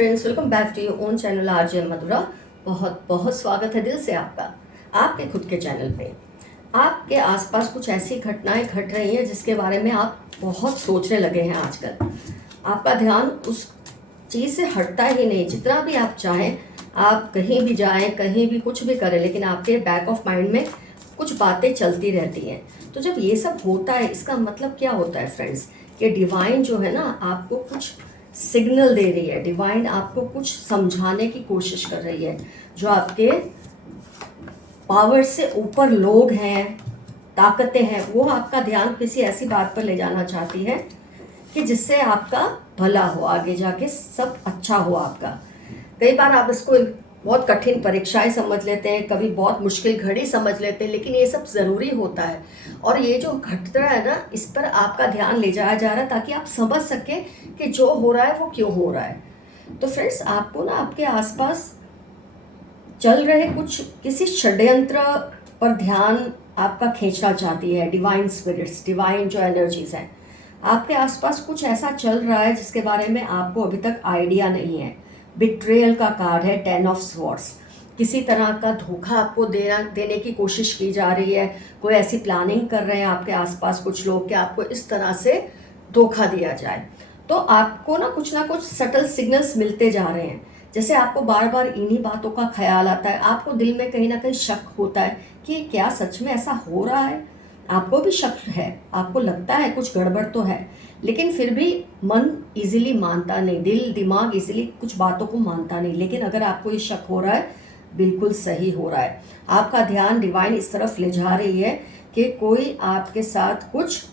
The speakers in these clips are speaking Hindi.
Friends, welcome back to your own channel RJ Madhura. बहुत बहुत स्वागत है दिल से आपका आपके खुद के चैनल पे। आपके आसपास कुछ ऐसी घटनाएं घट रही हैं जिसके बारे में आप बहुत सोचने लगे हैं आजकल। आपका ध्यान उस चीज़ से हटता ही नहीं, जितना भी आप चाहें, आप कहीं भी जाएं, कहीं भी कुछ भी करें, लेकिन आपके बैक ऑफ माइंड में कुछ बातें चलती रहती हैं। तो जब ये सब होता है, इसका मतलब क्या होता है फ्रेंड्स? कि डिवाइन जो है ना, आपको कुछ सिग्नल दे रही है। डिवाइन आपको कुछ समझाने की कोशिश कर रही है। जो आपके पावर से ऊपर लोग हैं, ताकतें हैं, वो आपका ध्यान किसी ऐसी बात पर ले जाना चाहती है कि जिससे आपका भला हो, आगे जाके सब अच्छा हो आपका। कई बार आप इसको बहुत कठिन परीक्षाएं समझ लेते हैं, कभी बहुत मुश्किल घड़ी समझ लेते हैं, लेकिन ये सब ज़रूरी होता है। और ये जो घटता है ना, इस पर आपका ध्यान ले जाया जा रहा है ताकि आप समझ सकें कि जो हो रहा है वो क्यों हो रहा है। तो फ्रेंड्स, आपको ना आपके आसपास चल रहे कुछ किसी षड्यंत्र पर ध्यान आपका खींचना चाहती है डिवाइन स्पिरिट्स, डिवाइन जो एनर्जीज हैं। आपके आसपास कुछ ऐसा चल रहा है जिसके बारे में आपको अभी तक आइडिया नहीं है। बिट्रेयल का कार्ड है, 10 ऑफ स्वॉर्ड्स। किसी तरह का धोखा आपको देने की कोशिश की जा रही है। कोई ऐसी प्लानिंग कर रहे हैं आपके आसपास कुछ लोग कि आपको इस तरह से धोखा दिया जाए। तो आपको ना कुछ सटल सिग्नल्स मिलते जा रहे हैं। जैसे आपको बार बार इन्हीं बातों का ख्याल आता है, आपको दिल में कहीं ना कहीं शक होता है कि क्या सच में ऐसा हो रहा है। आपको भी शक है, आपको लगता है कुछ गड़बड़ तो है, लेकिन फिर भी मन इजीली मानता नहीं, दिल दिमाग इजीली कुछ बातों को मानता नहीं। लेकिन अगर आपको ये शक हो रहा है, बिल्कुल सही हो रहा है। आपका ध्यान डिवाइन इस तरफ ले जा रही है कि कोई आपके साथ कुछ,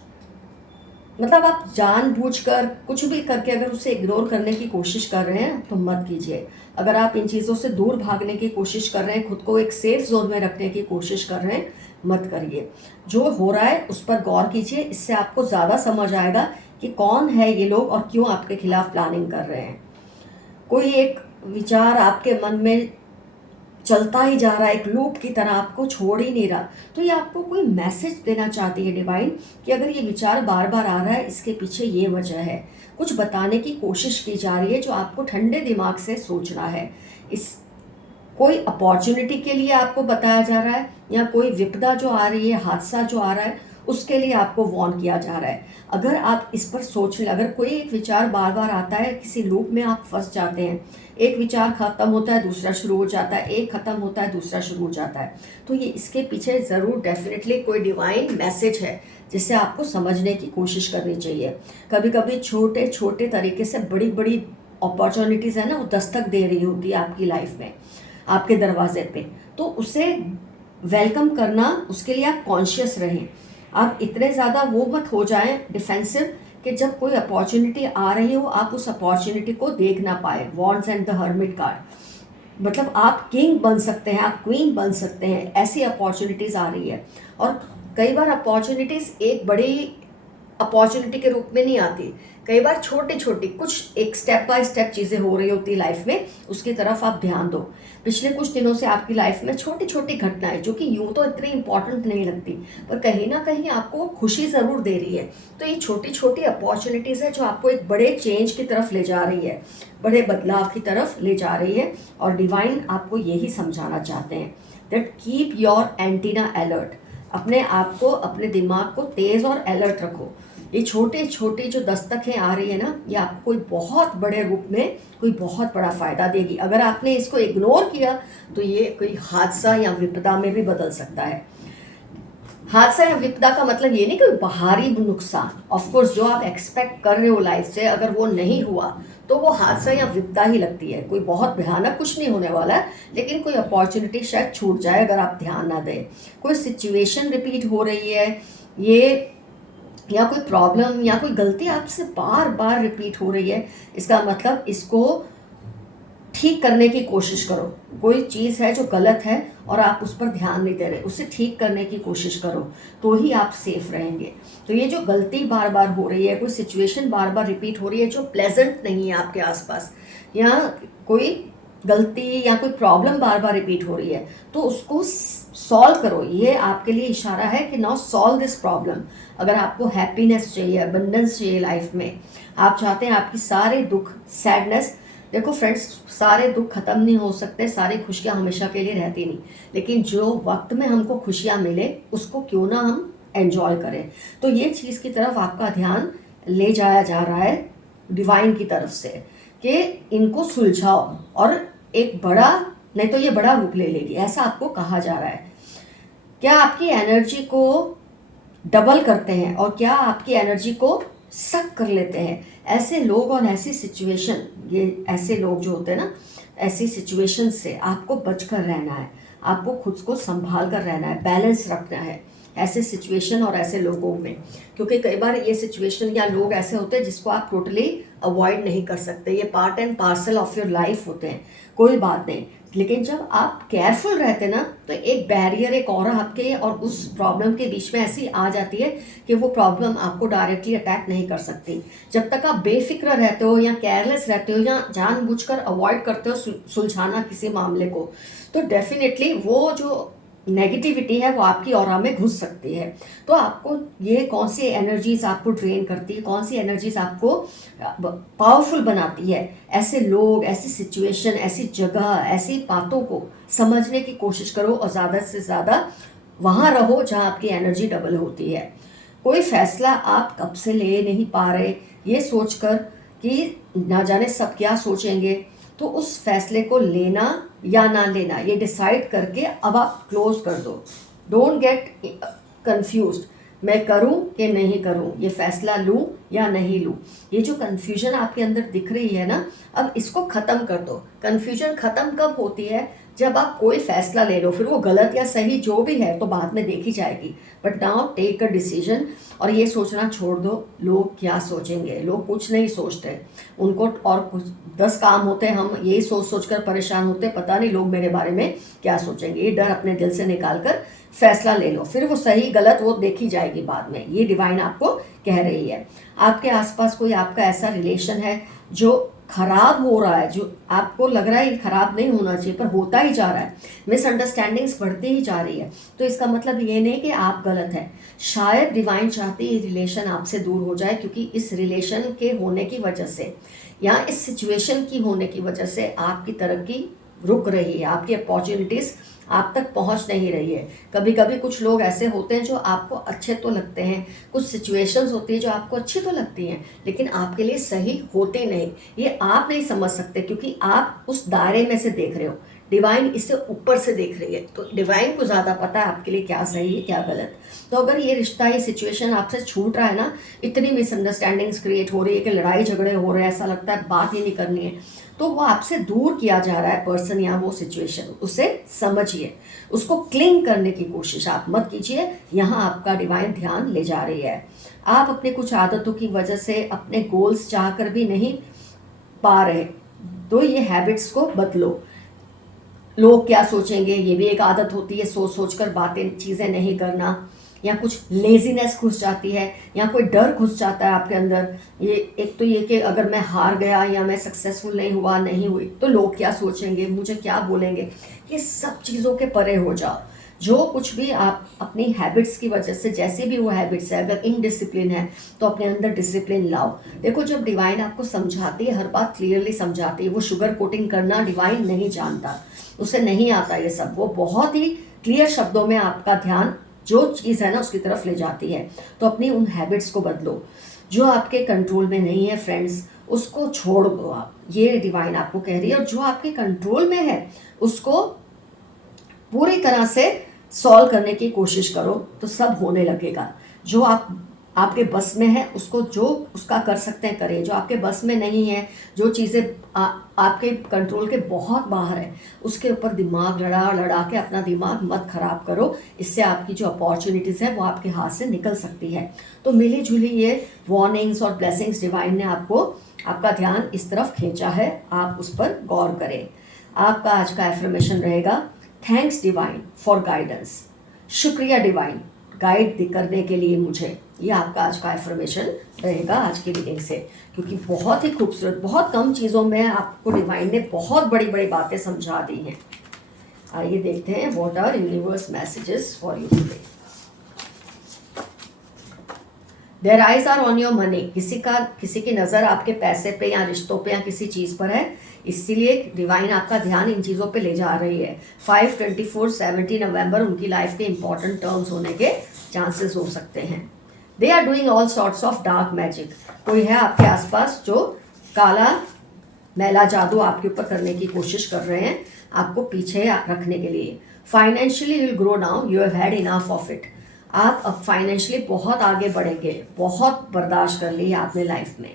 मतलब आप जानबूझकर कुछ भी करके अगर उसे इग्नोर करने की कोशिश कर रहे हैं तो मत कीजिए। अगर आप इन चीज़ों से दूर भागने की कोशिश कर रहे हैं, खुद को एक सेफ जोन में रखने की कोशिश कर रहे हैं, मत करिए। जो हो रहा है उस पर गौर कीजिए, इससे आपको ज़्यादा समझ आएगा कि कौन है ये लोग और क्यों आपके खिलाफ प्लानिंग कर रहे हैं। कोई एक विचार आपके मन में चलता ही जा रहा है, एक लूप की तरह आपको छोड़ ही नहीं रहा। तो ये आपको कोई मैसेज देना चाहती है डिवाइन कि अगर ये विचार बार बार आ रहा है, इसके पीछे ये वजह है। कुछ बताने की कोशिश की जा रही है जो आपको ठंडे दिमाग से सोचना है। इस कोई अपॉर्चुनिटी के लिए आपको बताया जा रहा है, या कोई विपदा जो आ रही है, हादसा जो आ रहा है, उसके लिए आपको वार्न किया जा रहा है। अगर आप इस पर सोच लें, अगर कोई एक विचार बार बार आता है, किसी लूप में आप फंस जाते हैं, एक विचार खत्म होता है दूसरा शुरू हो जाता है, एक खत्म होता है दूसरा शुरू हो जाता है, तो ये इसके पीछे ज़रूर डेफिनेटली कोई डिवाइन मैसेज है जिसे आपको समझने की कोशिश करनी चाहिए। कभी कभी छोटे छोटे तरीके से बड़ी बड़ी अपॉर्चुनिटीज़ है ना, वो दस्तक दे रही होती है आपकी लाइफ में, आपके दरवाजे पे। तो उसे वेलकम करना, उसके लिए आप कॉन्शियस रहें। आप इतने ज़्यादा वो मत हो जाएं डिफेंसिव कि जब कोई अपॉर्चुनिटी आ रही हो आप उस अपॉर्चुनिटी को देख ना पाए। Wands and the hermit card, मतलब आप किंग बन सकते हैं, आप क्वीन बन सकते हैं, ऐसी अपॉर्चुनिटीज़ आ रही है। और कई बार अपॉर्चुनिटीज़ एक बड़ी अपॉर्चुनिटी के रूप में नहीं आती, कई बार छोटी छोटी कुछ एक स्टेप बाय स्टेप चीज़ें हो रही होती है लाइफ में, उसकी तरफ आप ध्यान दो। पिछले कुछ दिनों से आपकी लाइफ में छोटी छोटी घटनाएं जो कि यूं तो इतनी इंपॉर्टेंट नहीं लगती, पर कहीं ना कहीं आपको खुशी ज़रूर दे रही है। तो ये छोटी छोटी अपॉर्चुनिटीज़ है जो आपको एक बड़े चेंज की तरफ ले जा रही है, बड़े बदलाव की तरफ ले जा रही है। और डिवाइन आपको यही समझाना चाहते हैं that keep your antenna alert. अपने आप को, अपने दिमाग को तेज़ और अलर्ट रखो। ये छोटे छोटे जो दस्तकें आ रही है ना, ये आपको कोई बहुत बड़े रूप में कोई बहुत बड़ा फ़ायदा देगी। अगर आपने इसको इग्नोर किया तो ये कोई हादसा या विपदा में भी बदल सकता है। हादसा या विपदा का मतलब ये नहीं कि बाहरी नुकसान, ऑफकोर्स जो आप एक्सपेक्ट कर रहे हो लाइफ से, अगर वो नहीं हुआ तो वो हादसा या विपदा ही लगती है। कोई बहुत भयानक कुछ नहीं होने वाला है, लेकिन कोई अपॉर्चुनिटी शायद छूट जाए अगर आप ध्यान ना दें। कोई सिचुएशन रिपीट हो रही है ये, या कोई प्रॉब्लम या कोई गलती आपसे बार बार रिपीट हो रही है, इसका मतलब इसको ठीक करने की कोशिश करो। कोई चीज़ है जो गलत है और आप उस पर ध्यान नहीं दे रहे, उसे ठीक करने की कोशिश करो, तो ही आप सेफ रहेंगे। तो ये जो गलती बार बार हो रही है, कोई सिचुएशन बार बार रिपीट हो रही है जो प्लेजेंट नहीं है आपके आसपास, या कोई गलती या कोई प्रॉब्लम बार बार रिपीट हो रही है, तो उसको सॉल्व करो। ये आपके लिए इशारा है कि नाउ सॉल्व दिस प्रॉब्लम। अगर आपको हैप्पीनेस चाहिए, अबंडेंस चाहिए लाइफ में, आप चाहते हैं आपकी सारे दुख, सैडनेस देखो फ्रेंड्स, सारे दुख खत्म नहीं हो सकते, सारी खुशियाँ हमेशा के लिए रहती नहीं, लेकिन जो वक्त में हमको खुशियाँ मिले उसको क्यों ना हम एंजॉय करें। तो ये चीज़ की तरफ आपका ध्यान ले जाया जा रहा है डिवाइन की तरफ से कि इनको सुलझाओ, और एक बड़ा, नहीं तो ये बड़ा रूप ले लेगी, ऐसा आपको कहा जा रहा है। क्या आपकी एनर्जी को डबल करते हैं और क्या आपकी एनर्जी को सक कर लेते हैं ऐसे लोग और ऐसी सिचुएशन। ये ऐसे लोग जो होते हैं ना, ऐसी सिचुएशन से आपको बचकर रहना है, आपको खुद को संभाल कर रहना है, बैलेंस रखना है ऐसे सिचुएशन और ऐसे लोगों में। क्योंकि कई बार ये सिचुएशन या लोग ऐसे होते हैं जिसको आप टोटली अवॉइड नहीं कर सकते, ये part and parcel of your life होते हैं, कोई बात नहीं। लेकिन जब आप केयरफुल रहते ना, तो एक बैरियर, एक ऑरा आपके और उस प्रॉब्लम के बीच में ऐसी आ जाती है कि वो प्रॉब्लम आपको डायरेक्टली अटैक नहीं कर सकती। जब तक आप बेफिक्र रहते हो या केयरलेस रहते हो या जानबूझकर अवॉइड करते हो सुलझाना किसी मामले को, तो डेफिनेटली वो जो नेगेटिविटी है वो आपकी ऑरा में घुस सकती है। तो आपको ये कौन सी एनर्जीज आपको ड्रेन करती है, कौन सी एनर्जीज आपको पावरफुल बनाती है, ऐसे लोग, ऐसी सिचुएशन, ऐसी जगह, ऐसी बातों को समझने की कोशिश करो और ज़्यादा से ज़्यादा वहाँ रहो जहाँ आपकी एनर्जी डबल होती है। कोई फैसला आप कब से ले नहीं पा रहे, ये सोचकर कि ना जाने सब क्या सोचेंगे, तो उस फैसले को लेना या ना लेना ये डिसाइड करके अब आप क्लोज कर दो। डोंट गेट कंफ्यूज्ड, मैं करूं कि नहीं करूं, ये फैसला लूं या नहीं लूं। ये जो कन्फ्यूजन आपके अंदर दिख रही है ना, अब इसको ख़त्म कर दो। कन्फ्यूजन ख़त्म कब होती है? जब आप कोई फैसला ले लो, फिर वो गलत या सही जो भी है तो बाद में देखी जाएगी, but now take a decision. और ये सोचना छोड़ दो लोग क्या सोचेंगे। लोग कुछ नहीं सोचते, उनको और कुछ 10 काम होते हैं, हम यही सोच सोच कर परेशान होते हैं, पता नहीं लोग मेरे बारे में क्या सोचेंगे। ये डर अपने दिल से निकाल कर फैसला ले लो, फिर वो सही गलत वो देखी जाएगी बाद में। ये डिवाइन आपको कह रही है। आपके आसपास कोई आपका ऐसा रिलेशन है जो खराब हो रहा है, जो आपको लग रहा है ये खराब नहीं होना चाहिए पर होता ही जा रहा है, मिसअंडरस्टैंडिंग्स बढ़ती ही जा रही है, तो इसका मतलब ये नहीं कि आप गलत हैं। शायद डिवाइन चाहती है रिलेशन आपसे दूर हो जाए, क्योंकि इस रिलेशन के होने की वजह से या इस सिचुएशन की होने की वजह से आपकी तरक्की रुक रही है, आपकी अपॉर्चुनिटीज़ आप तक पहुंच नहीं रही है। कभी कभी कुछ लोग ऐसे होते हैं जो आपको अच्छे तो लगते हैं, कुछ सिचुएशंस होती है जो आपको अच्छी तो लगती हैं, लेकिन आपके लिए सही होते नहीं। ये आप नहीं समझ सकते क्योंकि आप उस दायरे में से देख रहे हो, डिवाइन इससे ऊपर से देख रही है, तो डिवाइन को ज़्यादा पता है आपके लिए क्या सही है क्या गलत। तो अगर ये रिश्ता, ये सिचुएशन आपसे छूट रहा है ना, इतनी मिसअंडरस्टैंडिंग्स क्रिएट हो रही है कि लड़ाई झगड़े हो रहे हैं, ऐसा लगता है बात ही नहीं करनी है, तो वो आपसे दूर किया जा रहा है पर्सन या वो सिचुएशन, उसे समझिए, उसको क्लिंग करने की कोशिश आप मत कीजिए। यहाँ आपका डिवाइन ध्यान ले जा रही है। आप अपने कुछ आदतों की वजह से अपने गोल्स चाह कर भी नहीं पा रहे, तो ये हैबिट्स को बदलो। लोग क्या सोचेंगे ये भी एक आदत होती है, सोच सोच कर बातें चीज़ें नहीं करना, या कुछ लेजीनेस घुस जाती है, या कोई डर घुस जाता है आपके अंदर। ये एक तो ये कि अगर मैं हार गया या मैं सक्सेसफुल नहीं हुआ, नहीं हुई, तो लोग क्या सोचेंगे, मुझे क्या बोलेंगे, ये सब चीज़ों के परे हो जाओ। जो कुछ भी आप अपनी हैबिट्स की वजह से, जैसे भी वो हैबिट्स है, अगर इनडिसिप्लिन है तो अपने अंदर डिसिप्लिन लाओ। देखो जब डिवाइन आपको समझाती है, हर बात क्लियरली समझाती है, वो शुगर कोटिंग करना डिवाइन नहीं जानता, उसे नहीं आता ये सब। वो बहुत ही क्लियर शब्दों में आपका ध्यान जो चीज़ है ना उसकी तरफ ले जाती है। तो अपनी उन हैबिट्स को बदलो जो आपके कंट्रोल में नहीं है फ्रेंड्स, उसको छोड़ दो आप, ये डिवाइन आपको कह रही है। और जो आपके कंट्रोल में है उसको पूरी तरह से सॉल्व करने की कोशिश करो, तो सब होने लगेगा। जो आपके बस में है उसको, जो उसका कर सकते हैं करें। जो आपके बस में नहीं है, जो चीज़ें आपके कंट्रोल के बहुत बाहर है, उसके ऊपर दिमाग लड़ा के अपना दिमाग मत खराब करो। इससे आपकी जो अपॉर्चुनिटीज़ है वो आपके हाथ से निकल सकती है। तो मिली जुली ये वार्निंग्स और ब्लेसिंग्स डिवाइन ने आपका ध्यान इस तरफ खींचा है, आप उस पर गौर करें। आपका आज का एफर्मेशन रहेगा, थैंक्स डिवाइन फॉर गाइडेंस। शुक्रिया डिवाइन गाइड करने के लिए मुझे। ये आपका आज का एफर्मेशन रहेगा आज की रीडिंग से, क्योंकि बहुत ही खूबसूरत, बहुत कम चीज़ों में आपको डिवाइन ने बहुत बड़ी बड़ी बातें समझा दी हैं। आइए देखते हैं what are universe messages for you today. Their eyes are on your money. किसी की नज़र आपके पैसे पे या रिश्तों पे या किसी चीज़ पर है, इसीलिए डिवाइन आपका ध्यान इन चीज़ों पे ले जा रही है। 5, 24, 17 नवंबर उनकी लाइफ के इंपॉर्टेंट टर्म्स होने के चांसेस हो सकते हैं। They are doing all sorts of dark magic. कोई है आपके आसपास जो काला मैला जादू आपके ऊपर करने की कोशिश कर रहे हैं, आपको पीछे रखने के लिए। Financially will grow now, you have had enough of it. आप अब फाइनेंशियली बहुत आगे बढ़ेंगे, बहुत बर्दाश्त कर ली है आपने लाइफ में।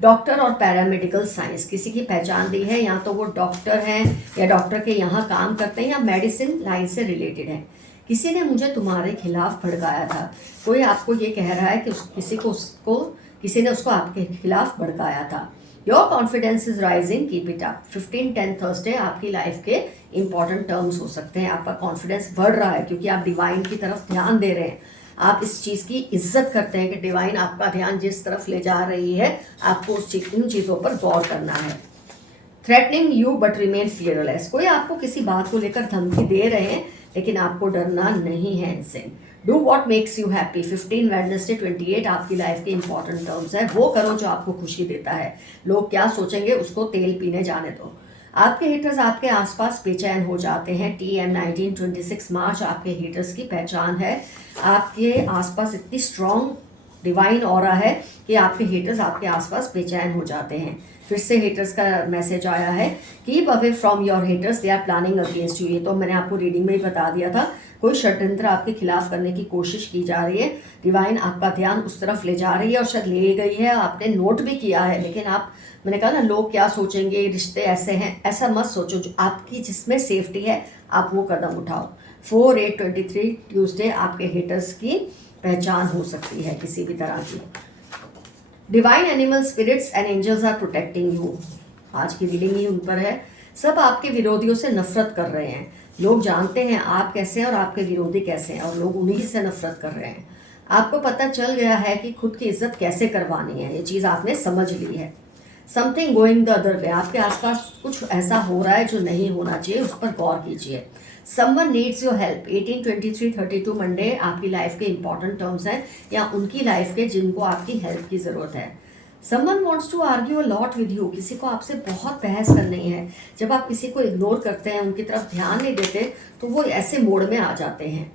डॉक्टर और पैरामेडिकल साइंस, किसी की पहचान दी है, या तो वो डॉक्टर हैं या डॉक्टर के यहाँ काम करते हैं या मेडिसिन लाइन से रिलेटेड है। किसी ने मुझे तुम्हारे खिलाफ भड़काया था। कोई आपको ये कह रहा है कि किसी ने उसको आपके खिलाफ भड़काया था। Your confidence is rising, keep it up. 15-10 Thursday आपकी लाइफ के इंपॉर्टेंट टर्म्स हो सकते हैं। आपका कॉन्फिडेंस बढ़ रहा है क्योंकि आप डिवाइन की तरफ ध्यान दे रहे हैं। आप इस चीज़ की इज्जत करते हैं कि डिवाइन आपका ध्यान जिस तरफ ले जा रही है, आपको उन चीज़ों पर गौर करना है। Threatening you but remain fearless. कोई आपको किसी बात को लेकर धमकी दे रहे हैं, लेकिन आपको डरना नहीं है इनसे। Do what makes you happy. 15 Wednesday 28 आपकी लाइफ के इंपॉर्टेंट टर्म्स है। वो करो जो आपको खुशी देता है। लोग क्या सोचेंगे उसको तेल पीने जाने दो। आपके हेटर्स आपके आसपास बेचैन हो जाते हैं। TM 1926 मार्च आपके हेटर्स की पहचान है। आपके आसपास इतनी स्ट्रॉन्ग डिवाइन ऑरा है कि आपके हेटर्स आपके आसपास बेचैन हो जाते हैं। फिर से हेटर्स का मैसेज आया है, keep away from your haters, they are planning against you. ये तो मैंने आपको रीडिंग में ही बता दिया था। कोई षड्यंत्र आपके खिलाफ करने की कोशिश की जा रही है। डिवाइन आपका ध्यान उस तरफ ले जा रही है और शायद ले गई है, आपने नोट भी किया है, लेकिन मैंने कहा ना, लोग क्या सोचेंगे, रिश्ते ऐसे हैं, ऐसा मत सोचो। जो आपकी जिसमें सेफ्टी है आप वो कदम उठाओ। 4/8/23 ट्यूसडे आपके हेटर्स की पहचान हो सकती है किसी भी तरह की। Divine animal spirits and angels are protecting you. आज की रीडिंग ही उन पर है। सब आपके विरोधियों से नफरत कर रहे हैं। लोग जानते हैं आप कैसे हैं और आपके विरोधी कैसे हैं, और लोग उन्हीं से नफरत कर रहे हैं। आपको पता चल गया है कि खुद की इज्जत कैसे करवानी है। ये चीज़ आपने समझ ली है। Something going the other way. आपके आसपास कुछ ऐसा हो रहा है जो नहीं होना चाहिए, उस पर गौर कीजिए। Someone needs your help. 18/23/32 Monday आपकी लाइफ के इंपॉर्टेंट टर्म्स हैं, या उनकी लाइफ के जिनको आपकी हेल्प की ज़रूरत है। Someone wants to argue a lot with you. किसी को आपसे बहुत बहस करनी है। जब आप किसी को इग्नोर करते हैं, उनकी तरफ ध्यान नहीं देते, तो वो ऐसे मोड में आ जाते हैं।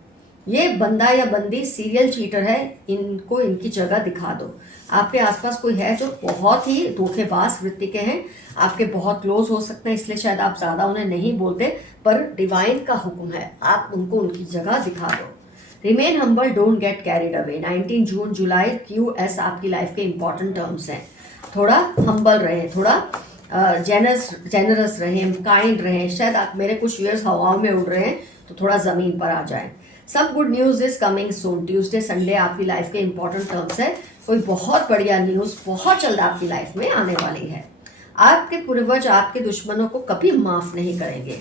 ये बंदा या बंदी सीरियल चीटर है, इनको इनकी जगह दिखा दो। आपके आसपास कोई है जो बहुत ही धोखेबाज वृत्ति के हैं, आपके बहुत क्लोज हो सकते हैं, इसलिए शायद आप ज़्यादा उन्हें नहीं बोलते, पर डिवाइन का हुक्म है, आप उनको उनकी जगह दिखा दो। Remain humble, don't get carried away. 19 June July QS आपकी लाइफ के इंपॉर्टेंट टर्म्स हैं। थोड़ा हम्बल रहें, थोड़ा जेनरस रहें, काइंड रहें। शायद आप मेरे कुछ व्यूअर्स हवाओं में उड़ रहे हैं, तो थोड़ा ज़मीन पर आ जाएं। सब good news is coming soon. Tuesday Sunday आपकी लाइफ के इंपॉर्टेंट टर्म्स है। कोई बहुत बढ़िया न्यूज़ बहुत जल्द आपकी लाइफ में आने वाली है। आपके पूर्वज आपके दुश्मनों को कभी माफ़ नहीं करेंगे।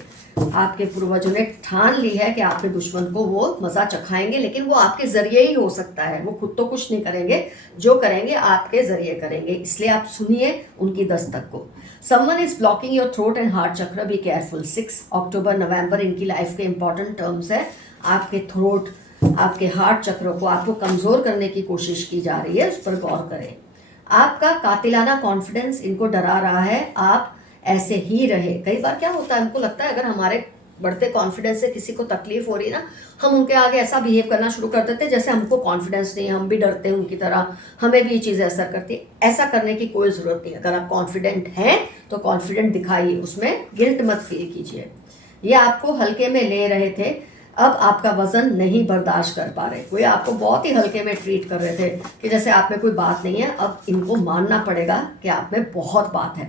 आपके पूर्वजों ने ठान ली है कि आपके दुश्मन को वो मज़ा चखाएंगे, लेकिन वो आपके ज़रिए ही हो सकता है। वो खुद तो कुछ नहीं करेंगे, जो करेंगे आपके ज़रिए करेंगे, इसलिए आप सुनिए उनकी दस्तक को। Someone is blocking your throat and heart चक्र, बी केयरफुल। 6 अक्टूबर नवंबर इनकी लाइफ के इंपॉर्टेंट टर्म्स है। आपके थ्रोट, आपके हार्ट चक्र को आपको कमज़ोर करने की कोशिश की जा रही है, उस पर गौर करें। आपका कातिलाना कॉन्फिडेंस इनको डरा रहा है, आप ऐसे ही रहे। कई बार क्या होता है, हमको लगता है अगर हमारे बढ़ते कॉन्फिडेंस से किसी को तकलीफ हो रही है ना, हम उनके आगे ऐसा बिहेव करना शुरू कर देते हैं जैसे हमको कॉन्फिडेंस नहीं है, हम भी डरते हैं उनकी तरह, हमें भी ये चीज़ें असर करती है। ऐसा करने की कोई ज़रूरत नहीं। अगर आप कॉन्फिडेंट हैं तो कॉन्फिडेंट दिखाइए, उसमें गिल्ट मत फील कीजिए। ये आपको हल्के में ले रहे थे, अब आपका वजन नहीं बर्दाश्त कर पा रहे। कोई आपको बहुत ही हल्के में ट्रीट कर रहे थे कि जैसे आप में कोई बात नहीं है, अब इनको मानना पड़ेगा कि आप में बहुत बात है।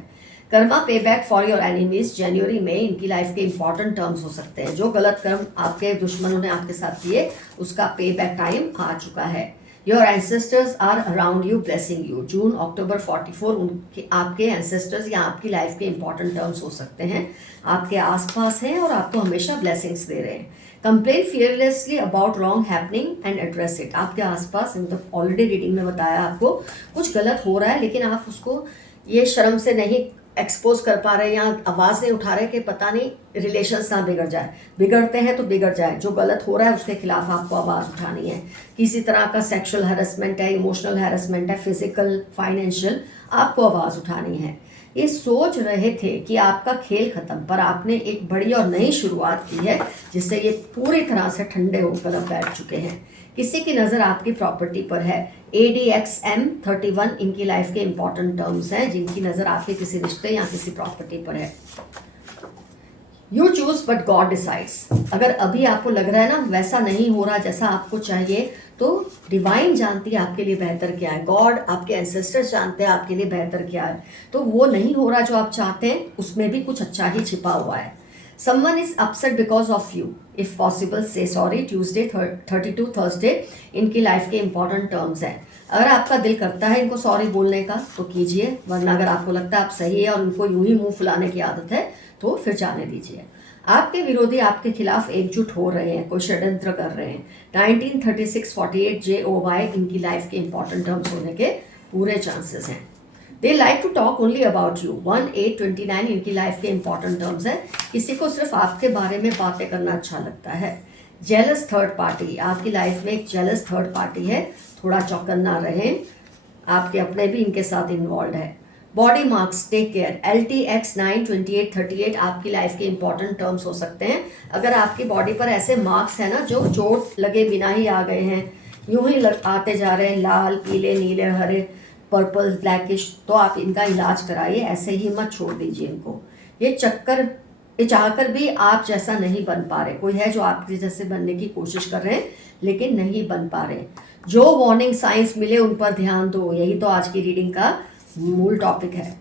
कर्मा पे बैक फॉर योर एनिमीज। जनवरी में इनकी लाइफ के इंपॉर्टेंट टर्म्स हो सकते हैं। जो गलत कर्म आपके दुश्मनों ने आपके साथ किए, उसका पे बैक टाइम आ चुका है। Your ancestors are around you blessing you. June October 44 उनके आपके एंसेस्टर्स या आपकी लाइफ के इंपॉर्टेंट टर्म्स हो सकते हैं, आपके आसपास हैं और आपको हमेशा ब्लेसिंग्स दे रहे हैं। Complain fearlessly about wrong happening and address it. आपके आसपास, मतलब ऑलरेडी रीडिंग में बताया आपको, कुछ गलत हो रहा है, लेकिन आप उसको ये शर्म से नहीं एक्सपोज कर पा रहे, या आवाज़ नहीं उठा रहे कि पता नहीं रिलेशंस ना बिगड़ जाए। बिगड़ते हैं तो बिगड़ जाए, जो गलत हो रहा है उसके खिलाफ आपको आवाज़ उठानी है। किसी तरह का सेक्सुअल हैरेसमेंट है, इमोशनल हैरेसमेंट है, फिजिकल, फाइनेंशियल, आपको आवाज़ उठानी है। ये सोच रहे थे कि आपका खेल खत्म, पर आपने एक बड़ी और नई शुरुआत की है जिससे ये पूरी तरह से ठंडे होकर अब बैठ चुके हैं। किसी की नज़र आपकी प्रॉपर्टी पर है। ADXM31 इनकी लाइफ के इंपॉर्टेंट टर्म्स हैं जिनकी नज़र आपके किसी रिश्ते या किसी प्रॉपर्टी पर है। You choose but God decides. अगर अभी आपको लग रहा है ना वैसा नहीं हो रहा जैसा आपको चाहिए, तो डिवाइन जानती है आपके लिए बेहतर क्या है, गॉड आपके एंसेस्टर्स जानते हैं आपके लिए बेहतर क्या है। तो वो नहीं हो रहा जो आप चाहते हैं, उसमें भी कुछ अच्छा ही छिपा हुआ है। Someone is upset because of you, if possible से सॉरी। ट्यूसडे 32 थर्सडे इनकी लाइफ के इंपॉर्टेंट टर्म्स हैं। अगर आपका दिल करता है इनको सॉरी बोलने का तो कीजिए, वरना अगर आपको लगता है आप सही है और उनको यूं ही मुंह फुलाने की आदत है तो फिर जाने दीजिए। आपके विरोधी आपके खिलाफ एकजुट हो रहे हैं, कोई षड्यंत्र कर रहे हैं। 1936-48 JOY इनकी लाइफ के इंपॉर्टेंट टर्म्स होने के पूरे चांसेस हैं। They like to talk only about you. 1829 इनकी लाइफ के इंपॉर्टेंट टर्म्स है। किसी को सिर्फ आपके बारे में बातें करना अच्छा लगता है। जेलस थर्ड पार्टी, आपकी लाइफ में एक जेलस थर्ड पार्टी है, थोड़ा चौकन्ना रहें, आपके अपने भी इनके साथ इन्वॉल्व है। Body marks, take care. LTX 92838 आपकी लाइफ के इंपॉर्टेंट टर्म्स हो सकते हैं। अगर आपकी बॉडी पर ऐसे मार्क्स हैं ना जो चोट लगे बिना ही आ गए हैं, यूं ही आते जा रहे हैं, लाल पीले नीले हरे पर्पल ब्लैकिश, तो आप इनका इलाज कराइए, ऐसे ही मत छोड़ दीजिए इनको। ये चाहकर भी आप जैसा नहीं बन पा रहे, कोई है जो आपके जैसे बनने की कोशिश कर रहे हैं लेकिन नहीं बन पा रहे। जो वार्निंग साइंस मिले उन पर ध्यान दो, यही तो आज की रीडिंग का मूल टॉपिक है।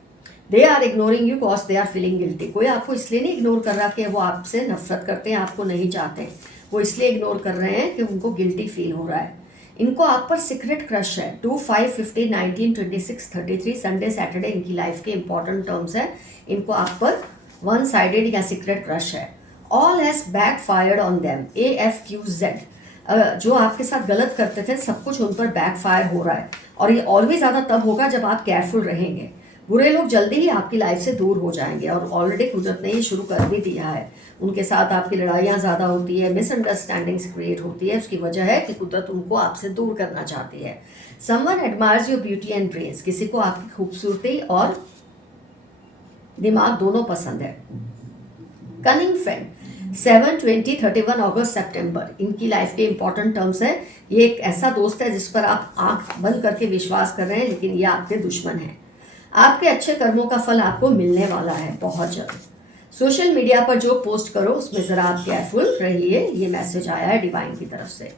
They are ignoring you because they are feeling guilty. कोई आपको इसलिए नहीं इग्नोर कर रहा कि वो आपसे नफरत करते हैं, आपको नहीं चाहते, वो इसलिए इग्नोर कर रहे हैं कि उनको गिल्टी फील हो रहा है। इनको आप पर सीक्रेट क्रश है। 2, 5, 15, 19, 26, 33 संडे सैटरडे इनकी लाइफ के इंपॉर्टेंट टर्म्स है। इनको आप पर वन साइडेड या सीक्रेट क्रश है। All has back fired on them. AFQZ, जो आपके साथ गलत करते थे सब कुछ उन पर बैक फायर हो रहा है, और ये और भी ज़्यादा तब होगा जब आप केयरफुल रहेंगे। बुरे लोग जल्दी ही आपकी लाइफ से दूर हो जाएंगे, और ऑलरेडी कुदरत ने ये शुरू कर भी दिया है। उनके साथ आपकी लड़ाइयाँ ज़्यादा होती है, मिसअंडरस्टैंडिंग्स क्रिएट होती है, उसकी वजह है कि कुदरत उनको आपसे दूर करना चाहती है। Someone admires your beauty and brains, किसी को आपकी खूबसूरती और दिमाग दोनों पसंद है। कनिंग फ्रेंड, 7, 20, 31 अगस्त सितंबर इनकी लाइफ के इंपॉर्टेंट टर्म्स है। ये एक ऐसा दोस्त है जिस पर आप आंख बंद करके विश्वास कर रहे हैं, लेकिन ये आपके दुश्मन है। आपके अच्छे कर्मों का फल आपको मिलने वाला है बहुत जल्द। सोशल मीडिया पर जो पोस्ट करो उसमें ज़रा आप केयरफुल रहिए, ये मैसेज आया है डिवाइन की तरफ से।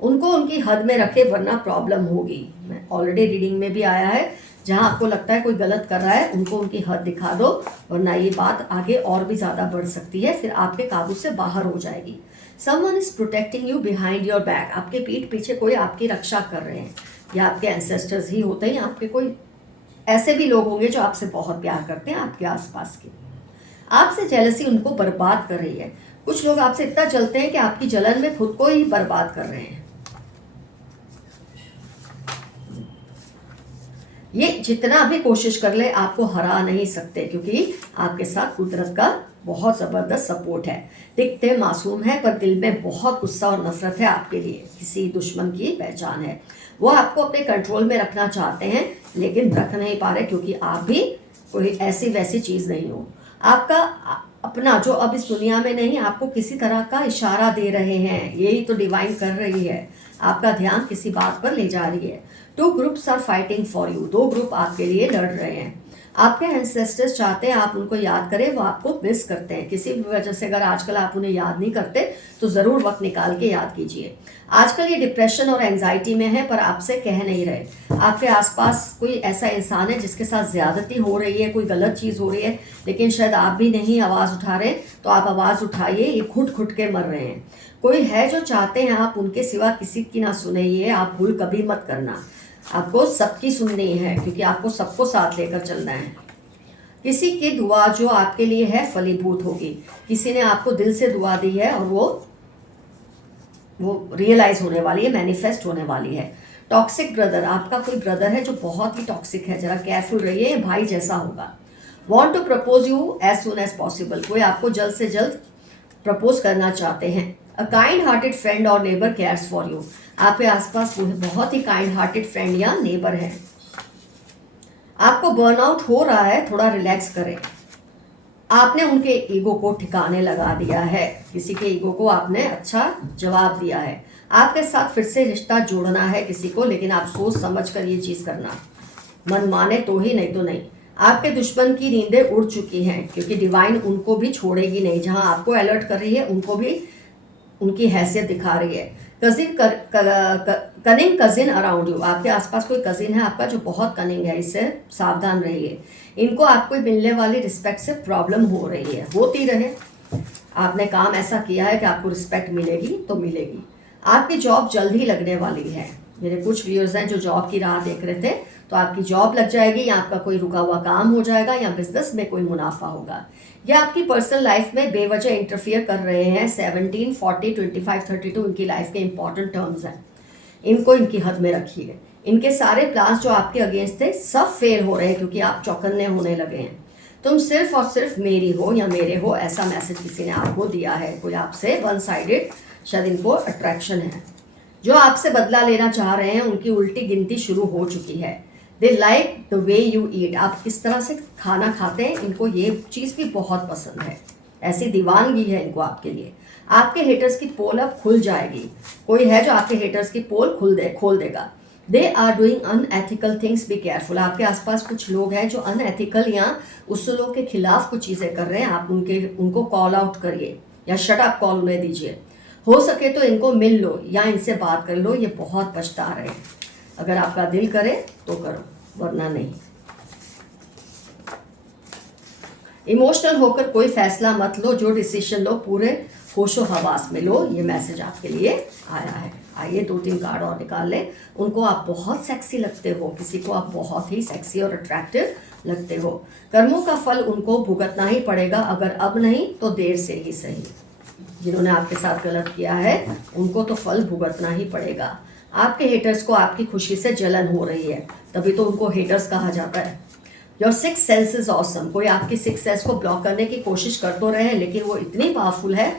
उनको उनकी हद में रखे वरना प्रॉब्लम होगी। मैं ऑलरेडी रीडिंग में भी आया है, जहाँ आपको लगता है कोई गलत कर रहा है उनको उनकी हद दिखा दो, वरना ये बात आगे और भी ज़्यादा बढ़ सकती है, फिर आपके काबू से बाहर हो जाएगी। Someone is protecting you behind your back, आपके पीठ पीछे कोई आपकी रक्षा कर रहे हैं, या आपके एंसेस्टर्स ही होते हैं, आपके कोई ऐसे भी लोग होंगे जो आपसे बहुत प्यार करते हैं आपके आसपास के। आपसे जेलसी उनको बर्बाद कर रही है। कुछ लोग आपसे इतना जलते हैं कि आपकी जलन में खुद को ही बर्बाद कर रहे हैं। ये जितना भी कोशिश कर ले आपको हरा नहीं सकते, क्योंकि आपके साथ कुदरत का बहुत ज़बरदस्त सपोर्ट है। दिखते मासूम है पर दिल में बहुत गुस्सा और नफरत है आपके लिए, किसी दुश्मन की पहचान है। वो आपको अपने कंट्रोल में रखना चाहते हैं लेकिन रख नहीं पा रहे, क्योंकि आप भी कोई ऐसी वैसी चीज़ नहीं हो। आपका अपना जो अब इस दुनिया में नहीं, आपको किसी तरह का इशारा दे रहे हैं, यही तो डिवाइन कर रही है, आपका ध्यान किसी बात पर ले जा रही है। 2 groups are fighting for you, 2 group आपके लिए लड़ रहे हैं। आपके एंसेस्टर्स चाहते हैं आप उनको याद करें, वो आपको मिस करते हैं किसी भी वजह से। अगर आजकल आप उन्हें याद नहीं करते तो ज़रूर वक्त निकाल के याद कीजिए। आजकल ये डिप्रेशन और एंजाइटी में है पर आपसे कह नहीं रहे। आपके आसपास कोई ऐसा इंसान है जिसके साथ ज़्यादती हो रही है, कोई गलत चीज़ हो रही है, लेकिन शायद आप भी नहीं आवाज़ उठा रहे, तो आप आवाज़ उठाइए, ये घुट घुट के मर रहे हैं। कोई है जो चाहते हैं आप उनके सिवा किसी की ना सुने, ये आप भूल कभी मत करना। आपको सबकी सुननी है, क्योंकि आपको सबको साथ लेकर चलना है। किसी की दुआ जो आपके लिए है फलीभूत होगी। किसी ने आपको दिल से दुआ दी है और वो रियलाइज होने वाली है, मैनिफेस्ट होने वाली है। टॉक्सिक ब्रदर, आपका कोई ब्रदर है जो बहुत ही टॉक्सिक है, जरा केयरफुल रहिए, भाई जैसा होगा। Want to propose you as soon as possible, कोई आपको जल्द से जल्द प्रपोज करना चाहते हैं। अ काइंड हार्टेड फ्रेंड और नेबर केयर्स फॉर यू, आपके आसपास बहुत ही काइंड हार्टेड फ्रेंड या नेबर है। आपको बर्नआउट हो रहा है, थोड़ा रिलैक्स करें। आपने उनके ईगो को ठिकाने लगा दिया है, किसी के ईगो को आपने अच्छा जवाब दिया है। आपके साथ फिर से रिश्ता जोड़ना है किसी को, लेकिन आप सोच समझ कर ये चीज़ करना, मन माने तो ही, नहीं तो नहीं। आपके दुश्मन की नींदें उड़ चुकी हैं, क्योंकि डिवाइन उनको भी छोड़ेगी नहीं। जहां आपको अलर्ट कर रही है, उनको भी उनकी हैसियत दिखा रही है। कनिंग कजिन अराउंड यू, आपके आसपास कोई कजिन है आपका जो बहुत कनिंग है, इससे सावधान रहिए। इनको आपको मिलने वाली रिस्पेक्ट से प्रॉब्लम हो रही है, होती रहे। आपने काम ऐसा किया है कि आपको रिस्पेक्ट मिलेगी तो मिलेगी। आपकी जॉब जल्द ही लगने वाली है। मेरे कुछ व्यूअर्स हैं जो जॉब की राह देख रहे थे, तो आपकी जॉब लग जाएगी, या आपका कोई रुका हुआ काम हो जाएगा, या बिजनेस में कोई मुनाफा होगा। या आपकी पर्सनल लाइफ में बेवजह इंटरफियर कर रहे हैं। 17, 40, 25, 32 इनकी लाइफ के इंपॉर्टेंट टर्म्स हैं। इनको इनकी हद में रखिए। इनके सारे प्लान्स जो आपके अगेंस्ट थे सब फेल हो रहे हैं, क्योंकि आप चौकन्ने होने लगे हैं। तुम सिर्फ और सिर्फ मेरी हो या मेरे हो, ऐसा मैसेज किसी ने आपको दिया है। कोई आपसे वन साइडेड शायद इनको अट्रैक्शन है। जो आपसे बदला लेना चाह रहे हैं, उनकी उल्टी गिनती शुरू हो चुकी है। They like the way you eat, आप किस तरह से खाना खाते हैं, इनको ये चीज़ भी बहुत पसंद है। ऐसी दीवानगी है इनको आपके लिए। आपके हेटर्स की पोल अब खुल जाएगी। कोई है जो आपके हेटर्स की पोल खोल देगा। They are doing unethical things, be careful. आपके आसपास कुछ लोग हैं जो अनएथिकल या उसूलों के खिलाफ कुछ चीज़ें कर रहे हैं। आप उनको कॉल आउट करिए या शट अप कॉल उन्हें दीजिए। हो सके तो इनको मिल लो या इनसे बात कर लो, ये बहुत पछता रहे हैं। अगर आपका दिल करे तो करो, वरना नहीं। इमोशनल होकर कोई फैसला मत लो, जो डिसीजन लो पूरे होशो हवास में लो। ये मैसेज आपके लिए आया है। आइए 2-3 कार्ड और निकाल लें। उनको आप बहुत सेक्सी लगते हो, किसी को आप बहुत ही सेक्सी और अट्रैक्टिव लगते हो। कर्मों का फल उनको भुगतना ही पड़ेगा, अगर अब नहीं तो देर से ही सही। जिन्होंने आपके साथ गलत किया है उनको तो फल भुगतना ही पड़ेगा। आपके हेटर्स को आपकी खुशी से जलन हो रही है, तभी तो उनको हेटर्स कहा जाता है। Your six sense is awesome. कोई आपकी सिक्स सेंस को ब्लॉक करने की कोशिश कर तो रहे हैं, लेकिन वो इतनी पावरफुल है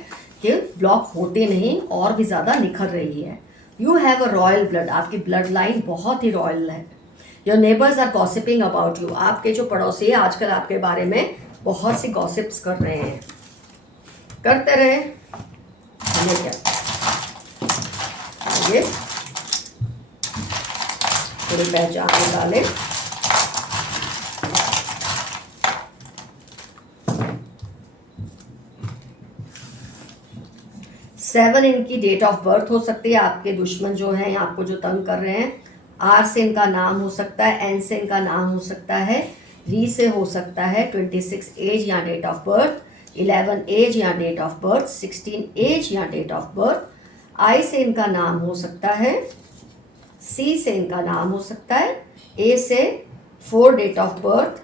कि ब्लॉक होते नहीं, और भी ज़्यादा निखर रही है। You have a royal blood, आपकी ब्लड लाइन बहुत ही रॉयल है। Your neighbours are gossiping about you, आपके जो पड़ोसी है आजकल आपके बारे में बहुत सी गॉसिप्स कर रहे हैं। करते रहे, हमें क्या। ये थोड़ी पहचान निकालें। सेवन इनकी डेट ऑफ बर्थ हो सकती है। आपके दुश्मन जो हैं आपको जो तंग कर रहे हैं, आर से इनका नाम हो सकता है, एन से इनका नाम हो सकता है, वी से हो सकता है, 26 एज या डेट ऑफ बर्थ, 11 एज या डेट ऑफ बर्थ, 16 एज या डेट ऑफ बर्थ, आई से इनका नाम हो सकता है, सी से इनका नाम हो सकता है, ए से 4 date of birth,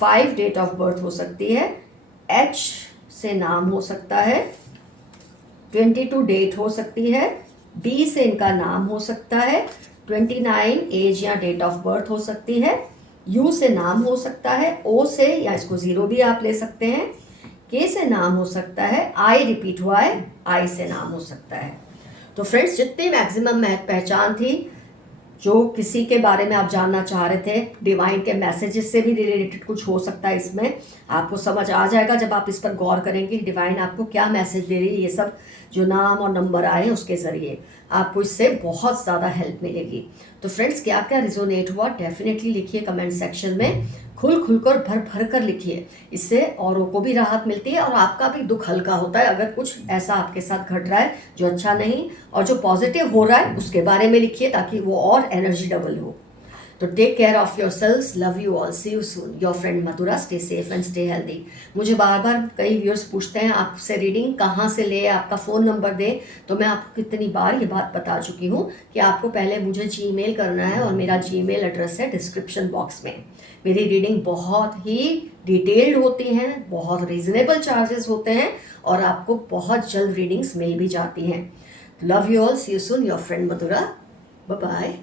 5 date of birth हो सकती है, एच से नाम हो सकता है, 22 डेट हो सकती है, बी से इनका नाम हो सकता है, 29 एज या डेट ऑफ बर्थ हो सकती है, यू से नाम हो सकता है, ओ से या इसको 0 भी आप ले सकते हैं, के से नाम हो सकता है, आई रिपीट हुआ है, आई से नाम हो सकता है। तो फ्रेंड्स, जितनी मैक्सिमम पहचान थी, जो किसी के बारे में आप जानना चाह रहे थे, डिवाइन के मैसेजेस से भी रिलेटेड कुछ हो सकता है, इसमें आपको समझ आ जाएगा जब आप इस पर गौर करेंगे डिवाइन आपको क्या मैसेज दे रही है। ये सब जो नाम और नंबर आए हैं उसके ज़रिए आपको इससे बहुत ज़्यादा हेल्प मिलेगी। तो फ्रेंड्स, क्या क्या रिजोनेट हुआ डेफिनेटली लिखिए कमेंट सेक्शन में, खुलकर भर कर लिखिए। इससे औरों को भी राहत मिलती है और आपका भी दुख हल्का होता है। अगर कुछ ऐसा आपके साथ घट रहा है जो अच्छा नहीं, और जो पॉजिटिव हो रहा है उसके बारे में लिखिए, ताकि वो और एनर्जी डबल हो। तो take care of yourselves, love you all, see you soon, your friend Madhura, stay safe and stay healthy. मुझे बार बार कई व्यूअर्स पूछते हैं आपसे रीडिंग कहाँ से ले, आपका फ़ोन नंबर दे। तो मैं आपको कितनी बार ये बात बता चुकी हूँ कि आपको पहले मुझे जीमेल करना है, और मेरा जीमेल एड्रेस है डिस्क्रिप्शन बॉक्स में। मेरी रीडिंग बहुत ही डिटेल्ड होती हैं, बहुत रीजनेबल चार्जेस होते हैं, और आपको बहुत जल्द रीडिंग्स मिल भी जाती हैं। Love you all, see you soon, your friend Madhura, bye bye.